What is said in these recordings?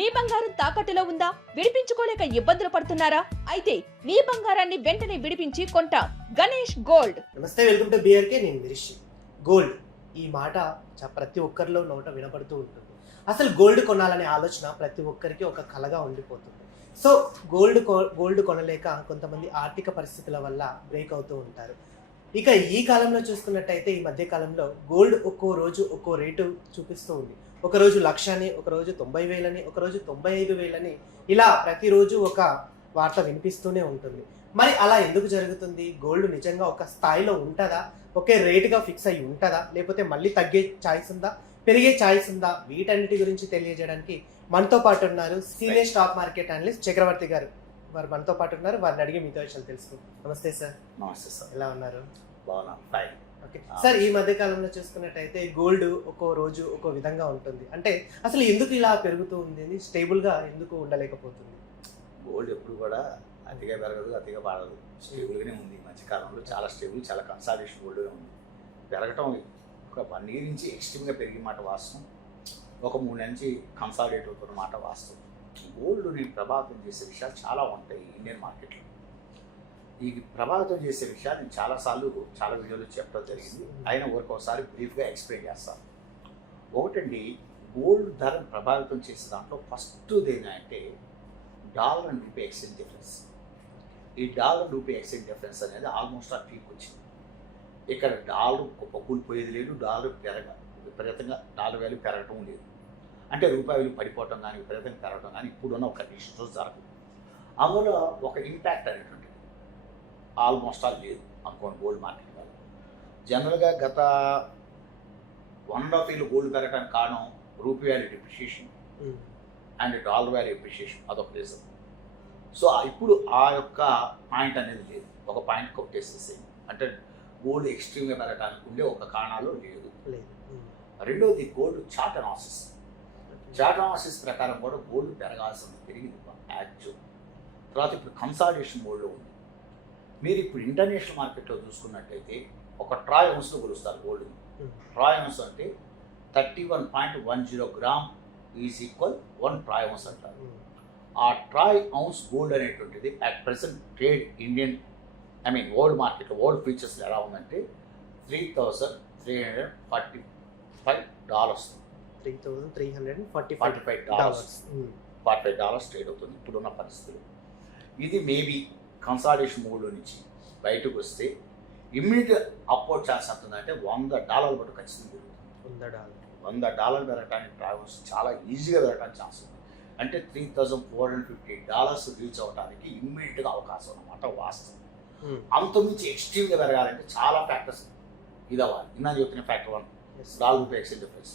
మీ బంగారం తాకట్టులో ఉందా? విడిపించుకోలేక ఇబ్బందులు పడుతున్నారా? అయితే మీ బంగారాన్ని వెంటనే విడిపించి కొంటాం. గణేష్ గోల్డ్. నమస్తే వెల్కమ్ టు బిఆర్కే. నేను మిరిష్ గోల్డ్. ఈ మాట ప్రతి ఒక్కరిలో నోట వినపడుతూ ఉంటుంది. అసలు గోల్డ్ కొనాలనే ఆలోచన ప్రతి ఒక్కరికి ఒక కలగా ఉండిపోతుంది. సో గోల్డ్ కొ- గోల్డ్ కొనలేక కొంతమంది ఆర్థిక పరిస్థితుల వల్ల బ్రేక్ అవుతూ ఉంటారు. ఇక ఈ కాలంలో చూసుకున్నట్టయితే ఈ మధ్య కాలంలో గోల్డ్ ఒక్కో రోజు ఒక్కో రేటు చూపిస్తూ ఉంది. ఒకరోజు లక్షని ఒక రోజు తొంభై వేలని ఒక రోజు తొంభై ఐదు వేలని ఇలా ప్రతిరోజు ఒక వార్త వినిపిస్తూనే ఉంటుంది. మరి అలా ఎందుకు జరుగుతుంది? గోల్డ్ నిజంగా ఒక స్థాయిలో ఉంటుందా? ఒకే రేటుగా ఫిక్స్ అయి ఉంటుందా? లేకపోతే మళ్ళీ తగ్గే ఛాయిస్ ఉందా? పెరిగే ఛాయిస్ ఉందా? వీటన్నిటి గురించి తెలియజేయడానికి మనతో పాటు ఉన్నారు senior stock market analyst Chakravarthi గారు. వారు మనతో పాటు ఉన్నారు. వారిని అడిగి మీతో విషయాలు తెలుసుకుందాం. నమస్తే సార్. నమస్తే సార్. ఎలా ఉన్నారు? బాగున్నాను ఓకే. సార్ ఈ మధ్య కాలంలో చూసుకున్నట్టయితే గోల్డ్ ఒక్కో రోజు ఒక్కో విధంగా ఉంటుంది. అంటే అసలు ఎందుకు ఇలా పెరుగుతూ ఉంది స్టేబుల్గా ఎందుకు ఉండలేకపోతుంది? గోల్డ్ ఎప్పుడు కూడా అతిగా పెరగదు అతిగా పడదు స్టేబుల్గానే ఉంది. ఈ మధ్యకాలంలో చాలా స్టేబుల్ చాలా కన్సాలిడేషన్ గోల్డ్గా ఉంది. పెరగటం ఒక వన్ ఇయర్ నుంచి ఎక్స్ట్రీమ్గా పెరిగిన మాట వాస్తవం. ఒక మూడు నుంచి కన్సాలిడేట్ అవుతున్న మాట వాస్తవం. గోల్డ్ని ప్రభావితం చేసే విషయాలు చాలా ఉంటాయి ఇండియన్ మార్కెట్లో. ఈ ప్రభావితం చేసే విషయాలు నేను చాలాసార్లు చాలా వీడియోలు చెప్పడం జరిగింది. అయినా ఊరికి ఒకసారి బ్రీఫ్గా ఎక్స్ప్లెయిన్ చేస్తాను. ఒకటండి గోల్డ్ ధరను ప్రభావితం చేసే దాంట్లో ఫస్ట్ ఏంటంటే dollar and rupee exchange difference. ఈ డాలర్ రూపీ ఎక్స్చేంజ్ డిఫరెన్స్ అనేది ఆల్మోస్ట్ ఆ పీక్ వచ్చింది ఇక్కడ డాలర్ కూలిపోయేది లేదు డాలర్ పెరగ విపరీతంగా డాలర్ వాల్యూ పెరగటం లేదు. అంటే రూపాయి విలువ పడిపోవటం కానీ విపరీతంగా పెరగటం కానీ ఇప్పుడున్న ఒక కండిషన్స్లో జరగదు అందులో ఒక ఇంపాక్ట్ అనేటువంటిది. ఆల్మోస్ట్ ఆల్ లేదు. అనుకోండి గోల్డ్ మార్కెట్ వల్ల. జనరల్గా గత వన్ అండ్ హాఫ్ ఇయర్లు గోల్డ్ పెరగడానికి కారణం rupee value depreciation and dollar value appreciation అదొక రీజన్ సో ఇప్పుడు ఆ యొక్క పాయింట్ అనేది లేదు. ఒక పాయింట్ కొట్టేసేసి అంటే గోల్డ్ ఎక్స్ట్రీమ్గా పెరగడానికి ఉండే ఒక కారణాలు లేదు. రెండోది gold chart analysis chart analysis ప్రకారం కూడా గోల్డ్ పెరగాల్సింది పెరిగింది. యాక్చువల్ తర్వాత ఇప్పుడు కన్సాలిడేషన్ మోడ్లో ఉంది. మీరు ఇప్పుడు ఇంటర్నేషనల్ మార్కెట్లో చూసుకున్నట్టయితే ఒక ట్రాయ్ అవున్స్లో కొలుస్తారు గోల్డ్ని. ట్రాయ్ అవున్స్ అంటే thirty one point one zero gram is equal one troy ounce అంటారు. ఉమ్. ఆ ట్రాయ్ అవున్స్ గోల్డ్ అనేటువంటిది at present trade Indian I mean world మార్కెట్లో వరల్డ్ ఫీచర్స్ ఎలా ఉందంటే three thousand three hundred forty five dollars three thousand three hundred and forty forty five dollars um. Forty five dollars trade అవుతుంది ఇప్పుడున్న పరిస్థితులు. ఇది maybe consolidation మోడ్లో నుంచి బయటకు వస్తే ఇమ్మీడియట్ అప్వర్డ్ ఛాన్స్ ఉందంటే వంద డాలర్లు బట్టి ఖచ్చితంగా పెరుగుతుంది. వంద డాలర్. వంద డాలర్లు పెరగడానికి ట్రావెల్స్ చాలా ఈజీగా పెరగడానికి ఛాన్స్ ఉంది. అంటే three thousand four hundred fifty dollars reach అవ్వడానికి ఇమ్మీడియట్గా అవకాశం అన్నమాట వాస్తవం. ఉమ్. అంతకుమించి ఎక్స్ట్రీమ్గా పెరగాలంటే చాలా ఫ్యాక్టర్స్ ఇది అవ్వాలి ఇందా చెప్తున్న ఫ్యాక్టర్ వన్. డాలర్ రూపాయి exchange difference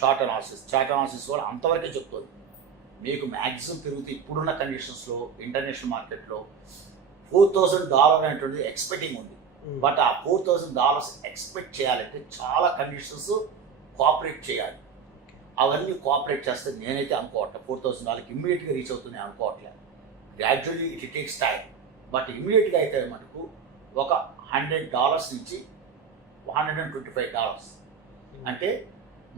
chart analysis chart analysis కూడా అంతవరకే చెప్తుంది. మీకు మ్యాక్సిమం పెరిగితే ఇప్పుడున్న కండిషన్స్లో ఇంటర్నేషనల్ మార్కెట్లో ఫోర్ థౌసండ్ డాలర్ అనేటువంటిది ఎక్స్పెక్టింగ్ ఉంది. బట్ ఆ ఫోర్ థౌసండ్ డాలర్స్ ఎక్స్పెక్ట్ చేయాలంటే చాలా కండిషన్స్ కోఆపరేట్ చేయాలి. అవన్నీ కోఆపరేట్ చేస్తే నేనైతే అనుకోవట్లేదు ఫోర్ థౌసండ్ డాలర్కి ఇమ్మీడియట్గా రీచ్ అవుతుంది అనుకోవట్లేదు gradually it takes time but ఇమ్మీడియట్గా అయితే మనకు ఒక హండ్రెడ్ డాలర్స్ నుంచి hundred and twenty five dollars అంటే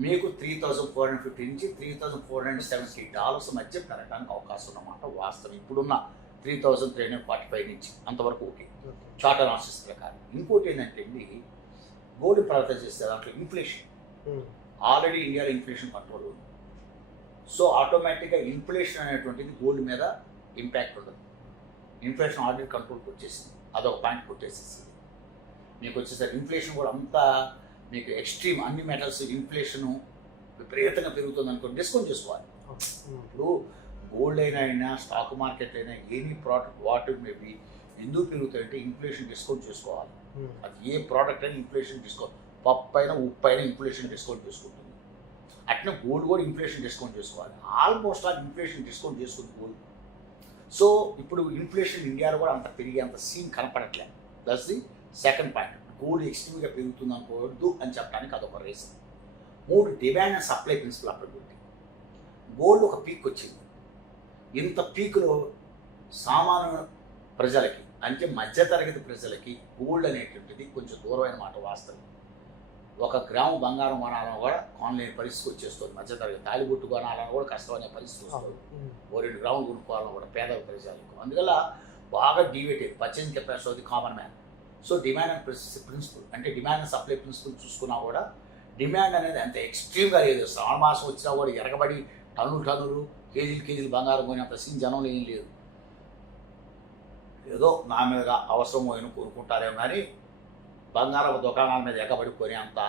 మీకు three thousand four hundred fifty నుంచి three thousand four hundred seventy dollars మధ్య పెరగడానికి అవకాశం ఉన్నమాట. వాస్తవం ఇప్పుడున్న three thousand three hundred forty five నుంచి అంతవరకు ఓకే. ఓకే. చార్ట్ అనాలిసిస్ ప్రకారం. ఇంకోటి ఏంటంటే అండి గోల్డ్ ప్రార్థన చేస్తే దాంట్లో ఇన్ఫ్లేషన్. ఆల్రెడీ ఇండియాలో ఇన్ఫ్లేషన్ కంట్రోల్ ఉంది. సో ఆటోమేటిక్గా ఇన్ఫ్లేషన్ అనేటువంటిది గోల్డ్ మీద ఇంపాక్ట్ ఉండదు. ఇన్ఫ్లేషన్ ఆల్రెడీ కంట్రోల్కి వచ్చేసింది అదొక పాయింట్ కొట్టేసేసింది. మీకు వచ్చేసరికి ఇన్ఫ్లేషన్ కూడా అంతా మీకు ఎక్స్ట్రీమ్ అన్ని మెటల్స్ ఇన్ఫ్లేషను విపరీతంగా పెరుగుతుంది అనుకోండి డిస్కౌంట్ చేసుకోవాలి. ఇప్పుడు గోల్డ్ అయినా అయినా స్టాక్ మార్కెట్ అయినా ఎనీ ప్రోడక్ట్ వాట్ మేబీ ఎందుకు పెరుగుతాయంటే ఇన్ఫ్లేషన్ డిస్కౌంట్ చేసుకోవాలి. ఉమ్. అది ఏ ప్రోడక్ట్ అయినా ఇన్ఫ్లేషన్ డిస్కౌంట్ పప్పు అయినా ఉప్పు అయినా ఇన్ఫ్లేషన్ డిస్కౌంట్ చేసుకుంటుంది. అట్నే గోల్డ్ కూడా ఇన్ఫ్లేషన్ డిస్కౌంట్ చేసుకోవాలి. ఆల్మోస్ట్ ఆల్ ఇన్ఫ్లేషన్ డిస్కౌంట్ చేసుకుంది గోల్డ్ సో ఇప్పుడు ఇన్ఫ్లేషన్ ఇండియాలో కూడా అంత పెరిగే అంత సీన్ కనపడట్లేదు that's the second point gold ఎక్స్ట్రీమ్గా పెరుగుతుంది అనుకోవద్దు అని చెప్పడానికి అదొక రీజన్ మూడు డిమాండ్ అండ్ సప్లై ప్రిన్సిపల్ అప్పుడు గోల్డ్ ఒక పీక్ వచ్చింది. ఇంత పీక్లో సామాన్య ప్రజలకి అంటే మధ్యతరగతి ప్రజలకి గోల్డ్ అనేటువంటిది కొంచెం దూరమైన మాట వాస్తవం. ఒక గ్రాము బంగారం కొనాలని కూడా కొనలేని పరిస్థితి వచ్చేస్తుంది. మధ్యతరగతి తాలిబొట్టు కొనాలని కూడా కష్టమనే పరిస్థితి వస్తుంది. ఓ రెండు గ్రాములు కొనుక్కోవాలని కూడా పేద ప్రజలకు. అందువల్ల బాగా deviated purchasing capacity common man so demand and principle అంటే డిమాండ్ అండ్ సప్లై ప్రిన్సిపల్ చూసుకున్నా కూడా డిమాండ్ అనేది అంత ఎక్స్ట్రీమ్గా లేదు. శ్రావణ మాసం వచ్చినా కూడా ఎరగబడి టన్నులు టన్నులు కేజీలు కేజీలు బంగారం కొనేంత సీన్ జనంలో ఏం లేదు. ఏదో నా మీద అవసరం పోయిన కొనుక్కుంటారేమో కానీ బంగారం దుకాణాల మీద ఎగబడి కొనేంత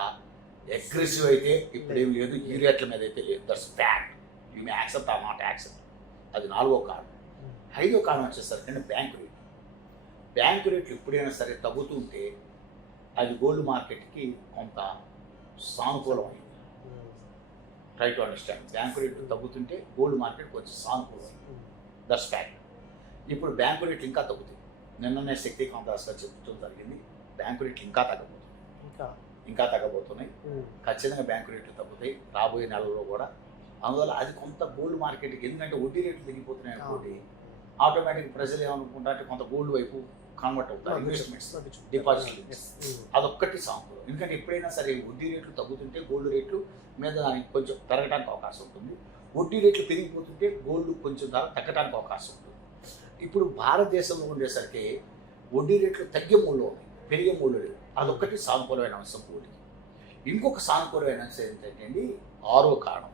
అగ్రెసివ్ అయితే ఇప్పుడేం లేదు. ఈ రేట్ల మీద అయితే లేదు. That's fact you may accept or not accept అది నాలుగో కారణం. ఐదో కారణం వచ్చేసరికి బ్యాంకు రేట్ బ్యాంకు రేట్లు ఎప్పుడైనా సరే తగ్గుతుంటే అది గోల్డ్ మార్కెట్కి కొంత సానుకూలమైంది. ట్రై టు అండర్స్టాండ్ బ్యాంకు రేట్లు తగ్గుతుంటే గోల్డ్ మార్కెట్ కొంచెం సానుకూలమైంది. దట్స్ ఫ్యాక్ట్ ఇప్పుడు బ్యాంకు రేట్లు ఇంకా తగ్గుతాయి. నిన్ననే శక్తికాంత్ దాస్ గారు చెప్పడం జరిగింది. బ్యాంకు రేట్లు ఇంకా తగ్గబోతున్నాయి ఇంకా? ఇంకా తగ్గబోతున్నాయి ఉమ్. ఖచ్చితంగా బ్యాంకు రేట్లు తగ్గుతాయి. రాబోయే నెలల్లో కూడా. అందువల్ల అది కొంత గోల్డ్ మార్కెట్కి ఎందుకంటే వడ్డీ రేట్లు తగ్గిపోతున్నాయి అనుకోండి ఆటోమేటిక్ ప్రజలు ఏమనుకుంటారంటే కొంత గోల్డ్ వైపు కన్వర్ట్ అవుతారు ఇన్వెస్ట్మెంట్స్ Yes. ఉమ్. అదొక్కటి సాంపుల్ ఎందుకంటే ఎప్పుడైనా సరే వడ్డీ రేట్లు తగ్గుతుంటే గోల్డ్ రేట్లు మీద దానికి కొంచెం పెరగడానికి అవకాశం ఉంటుంది. వడ్డీ రేట్లు పెరిగిపోతుంటే గోల్డ్ కొంచెం ధర తగ్గడానికి అవకాశం ఉంటుంది. ఇప్పుడు భారతదేశంలో ఉండేసరికి వడ్డీ రేట్లు తగ్గే మూడు ఉన్నాయి పెరిగే మూడు లేదు అదొక్కటి సానుకూలమైన అంశం గోల్డ్కి ఇంకొక సానుకూలమైన అంశం ఏంటంటే అండి ఆరో కారణం.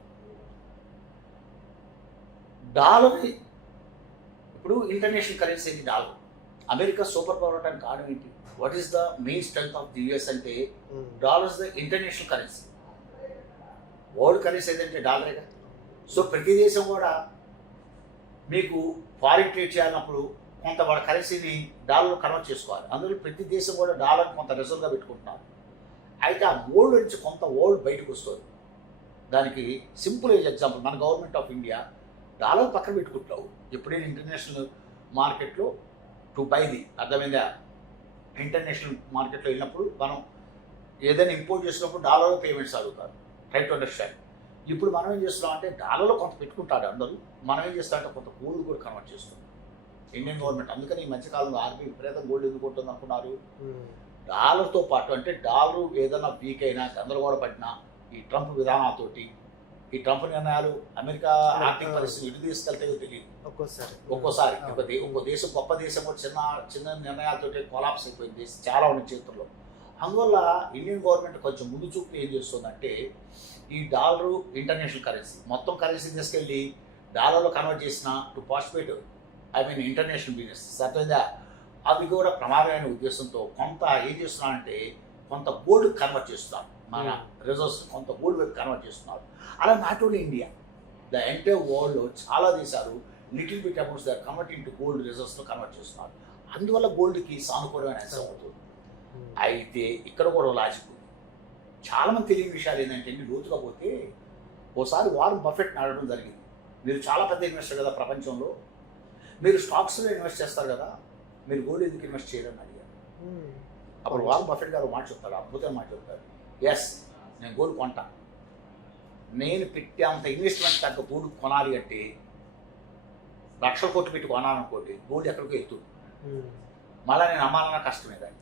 డాలర్ ఇప్పుడు ఇంటర్నేషనల్ కరెన్సీ ఏంటి? డాలర్ అమెరికా సూపర్ పవర్ అవడానికి కారణం ఏంటి? What is the main strength of the US అంటే. Dollars the international currency world currency ఏదంటే డాలరే కదా? సో ప్రతి దేశం కూడా మీకు ఫారిన్ ట్రేడ్ చేయాలన్నప్పుడు కొంత వాళ్ళ కరెన్సీని డాలర్ కన్వర్ట్ చేసుకోవాలి. అందులో ప్రతి దేశం కూడా డాలర్ కొంత రిజర్వ్గా పెట్టుకుంటున్నారు. అయితే ఆ గోల్డ్ నుంచి కొంత ఓల్డ్ బయటకు వస్తుంది. దానికి సింపుల్ ఏజ్ ఎగ్జాంపుల్ మన గవర్నమెంట్ ఆఫ్ ఇండియా డాలర్ పక్కన పెట్టుకుంటావు ఎప్పుడైనా ఇంటర్నేషనల్ మార్కెట్లో టు బై ది అర్థమైందా? ఇంటర్నేషనల్ మార్కెట్లో వెళ్ళినప్పుడు మనం ఏదైనా ఇంపోర్ట్ చేసినప్పుడు డాలర్లో పేమెంట్స్ అడుగుతారు. రైట్ టు అండర్స్టాండ్ ఇప్పుడు మనం ఏం చేస్తున్నాం అంటే డాలర్లో కొంత పెట్టుకుంటాడు అందరూ. మనం ఏం చేస్తాం అంటే కొంత గోల్డ్ కూడా కన్వర్ట్ చేస్తున్నాం ఇండియన్ గవర్నమెంట్ అందుకని ఈ మధ్యకాలంలో ఆర్బీ విపరీతం గోల్డ్ ఎందుకు ఉంటుంది అనుకున్నారు. డాలర్తో పాటు అంటే డాలర్ ఏదైనా వీక్ అయినా గందరగోళ పడినా ఈ ట్రంప్ విధానాలతోటి ఈ ట్రంప్ నిర్ణయాలు అమెరికా ఆర్థిక పరిస్థితి ఇటు తీసుకెళ్తాయో తెలియదు. ఒక్కోసారి. ఒక్కోసారి. ఒక ఒక దేశం గొప్ప దేశం కూడా చిన్న చిన్న నిర్ణయాలతో కొలాప్స్ అయిపోయింది చాలా ఉన్న చేతుల్లో అందువల్ల ఇండియన్ గవర్నమెంట్ కొంచెం ముందు చూపు ఏం చేస్తుందంటే ఈ డాలరు ఇంటర్నేషనల్ కరెన్సీ మొత్తం కరెన్సీ తీసుకెళ్ళి డాలర్లో కన్వర్ట్ చేసిన టు పాస్పేట్ ఐ మీన్ ఇంటర్నేషనల్ బిజినెస్ అర్థమైందా అది కూడా ప్రమాదమైన ఉద్దేశంతో కొంత ఏం చేస్తున్నారంటే కొంత గోల్డ్ కన్వర్ట్ చేస్తున్నారు. మన రిజర్వ్స్ కొంత గోల్డ్ వైపు కన్వర్ట్ చేస్తున్నారు. అలా not only India the entire వరల్డ్లో చాలా దేశాలు little bit amounts the converting to gold రిజర్వ్స్లో convert చేస్తున్నారు. అందువల్ల గోల్డ్కి సానుకూలమైన అంశం అవుతుంది. ఉమ్. అయితే ఇక్కడ కూడా లాజిక్ ఉంది. చాలా మంది తెలియని విషయాలు ఏంటంటే లోతుగా పోతే ఓసారి వారం బఫెట్ నడవడం జరిగింది. మీరు చాలా పెద్ద ఇన్వెస్టర్ కదా ప్రపంచంలో. మీరు స్టాక్స్లో ఇన్వెస్ట్ చేస్తారు కదా మీరు గోల్డ్ ఎందుకు ఇన్వెస్ట్ చేయరని అడిగారు. ఉమ్. అప్పుడు వారం బఫెట్ గారు మాట చెప్తాడు అద్భుతమైన మాట చెప్తాడు. ఎస్ నేను గోల్డ్ కొంటా. నేను పెట్టే అంత ఇన్వెస్ట్మెంట్ తగ్గ గోల్డ్ కొనాలి అంటే లక్షల కోట్లు పెట్టి కొనాలనుకోండి గోల్డ్ ఎక్కడికో ఎత్తుంది ఉమ్. మళ్ళీ నేను అమ్మాలన్నా కష్టమే దాన్ని.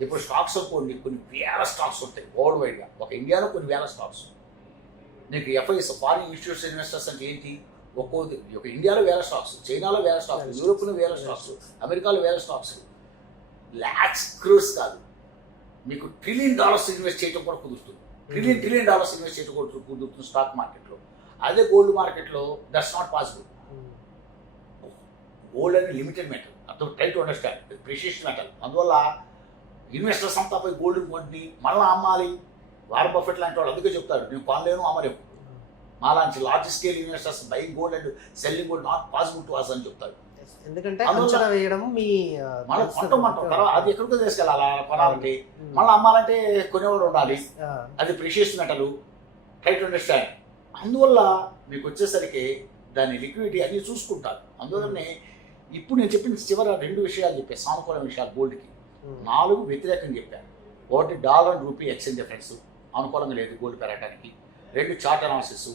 ఇప్పుడు స్టాక్స్ అనుకోండి కొన్ని వేల స్టాక్స్ ఉంటాయి వరల్డ్ వైడ్గా ఒక ఇండియాలో కొన్ని వేల స్టాక్స్ నీకు ఎఫ్ఐఎస్ ఫారిన్ ఇన్స్టిట్యూట్స్ ఇన్వెస్టర్స్ అంటే ఏంటి? ఒక్కో ఒక ఇండియాలో వేల స్టాక్స్ చైనాలో వేల స్టాక్స్ యూరోప్లో. వేల స్టాక్స్ అమెరికాలో వేల స్టాక్స్ ల్యాక్స్ క్రోర్స్ కాదు. మీకు ట్రిలియన్ డాలర్స్ ఇన్వెస్ట్ చేయడం కూడా కుదురుతుంది. ట్రిలియన్ ట్రిలియన్ డాలర్స్ ఇన్వెస్ట్ చేయడం కూడా కుదురుతుంది స్టాక్ మార్కెట్లో అదే గోల్డ్ మార్కెట్లో దట్స్ నాట్ పాసిబుల్. గోల్డ్ అనేది లిమిటెడ్ మెటల్ అర్థం try to understand precious metal అందువల్ల ఇన్వెస్టర్స్ అంతా పోయి గోల్డ్ కొని మళ్ళీ అమ్మాలి. వార్ బఫెట్ లాంటి వాళ్ళు అందుకే చెప్తారు నేను కొనలేను అమ్మలేము. మాలాంటి large scale investors buy gold and selling gold not possible to us అని చెప్తారు. ఎందుకంటే అంచనా వేయడం మీ ఆ, మనం తెలుస్తుంది. కొంటాం తర్వాత అది ఎక్కడికో తీసుకెళ్ళాలి కొనాలంటే. మళ్ళీ అమ్మాలంటే కొనేవాడు ఉండాలి. అది precious metal try to understand అందువల్ల మీకు వచ్చేసరికి దాని లిక్విడిటీ అన్ని చూసుకుంటారు. అందువల్లనే ఇప్పుడు నేను చెప్పిన చివర రెండు విషయాలు చెప్పాను. సానుకూల విషయాలు గోల్డ్కి. నాలుగు వ్యతిరేకంగా చెప్పాను. ఒకటి డాలర్ రూపీ ఎక్స్చేంజ్ డిఫరెన్స్ అనుకూలంగా లేదు గోల్డ్ పెరగడానికి రెండు చార్ట్ అనాలిసిస్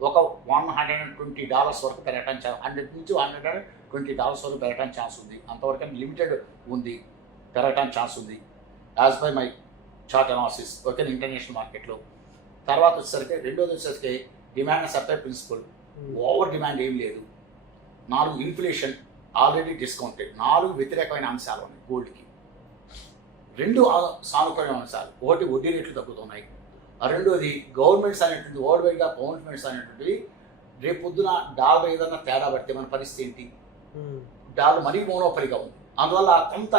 ఒక one hundred and twenty dollars వరకు పెరగడానికి హండ్రెడ్ నుంచి హండ్రెడ్ అండ్ ట్వంటీ డాలర్స్ వరకు పెరగడానికి ఛాన్స్ ఉంది. అంతవరకు లిమిటెడ్ ఉంది. పెరగడానికి ఛాన్స్ ఉంది. As by my chart analysis okay international మార్కెట్లో తర్వాత వచ్చేసరికి రెండోది వచ్చేసరికి demand and supply principle over demand ఏం లేదు. నాలుగు ఇన్ఫ్లేషన్ ఆల్రెడీ డిస్కౌంటెడ్ నాలుగు వ్యతిరేకమైన అంశాలు ఉన్నాయి గోల్డ్కి రెండు సానుకూలమైన అంశాలు. ఒకటి వడ్డీ రేట్లు తగ్గుతున్నాయి. ఆ రెండోది గవర్నమెంట్స్ అనేటువంటి వరల్డ్ వైడ్గా గవర్నమెంట్స్ అనేటువంటివి రేపు పొద్దున డాలర్ ఏదైనా తేడా పడితే మన పరిస్థితి ఏంటి? డాలర్ మరీ మోనోపలిగా ఉంది అందువల్ల కొంత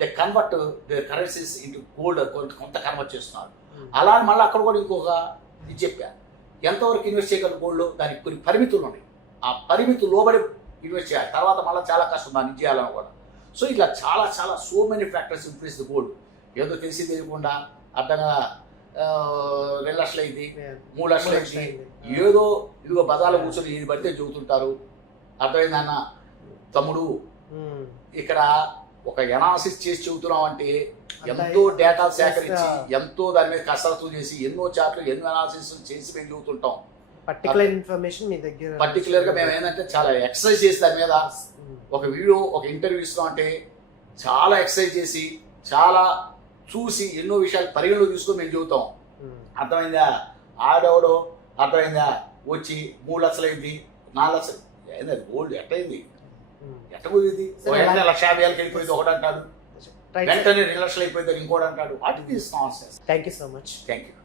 the convert the currencies into gold కొంత కొంత కన్వర్ట్ చేస్తున్నారు. అలా అని మళ్ళీ అక్కడ కూడా ఇంకొక ఇది చెప్పారు ఎంతవరకు ఇన్వెస్ట్ చేయగలరు గోల్డ్లో? దానికి కొన్ని పరిమితులు ఉన్నాయి. ఆ పరిమితులు లోబడి ఇన్వెస్ట్ చేయాలి. తర్వాత మళ్ళీ చాలా కష్టం దాన్ని చేయాలని కూడా. సో ఇట్లా చాలా చాలా so many factors influence the gold ఏదో తెలిసి తెలియకుండా అర్థంగా రెండు లక్షలు అయింది మూడు లక్షలు అయింది ఏదో ఇదిగో బజార్లో కూర్చొని ఇది పడితే చెబుతుంటారు అర్థమైందన్న తమ్ముడు ఇక్కడ ఒక ఎనాలిసిస్ చేసి చెబుతున్నాం అంటే ఎంతో డేటా సేకరించి ఎంతో దాని మీద కసరత్తు చేసి ఎన్నో చాట్లు ఎన్నో అనాలిసిస్ చేసి మేము చెబుతుంటాం పర్టికులర్ ఇన్ఫర్మేషన్ మీ దగ్గర పర్టికులర్గా మేము ఏంటంటే చాలా ఎక్సర్సైజ్ చేసి దాని మీద ఒక వీడియో ఒక ఇంటర్వ్యూ ఇస్తున్నాం అంటే చాలా ఎక్సర్సైజ్ చేసి చాలా చూసి ఎన్నో విషయాలు పరిగణలో తీసుకొని మేము చెబుతాం. అర్థమైందా? ఆడెవడో అర్థమైందా? వచ్చి మూడు లక్షలు అయింది నాలుగు లక్షలు. ఏంది అది గోల్డ్ ఎట్టయింది ఎట్ట లక్ష యాభై వేలకి వెళ్ళిపోయింది ఒకటి అంటాడు వెంటనే రెండు లక్షలు అయిపోయింది ఇంకోటి అంటాడు what is nonsense thank you so much thank you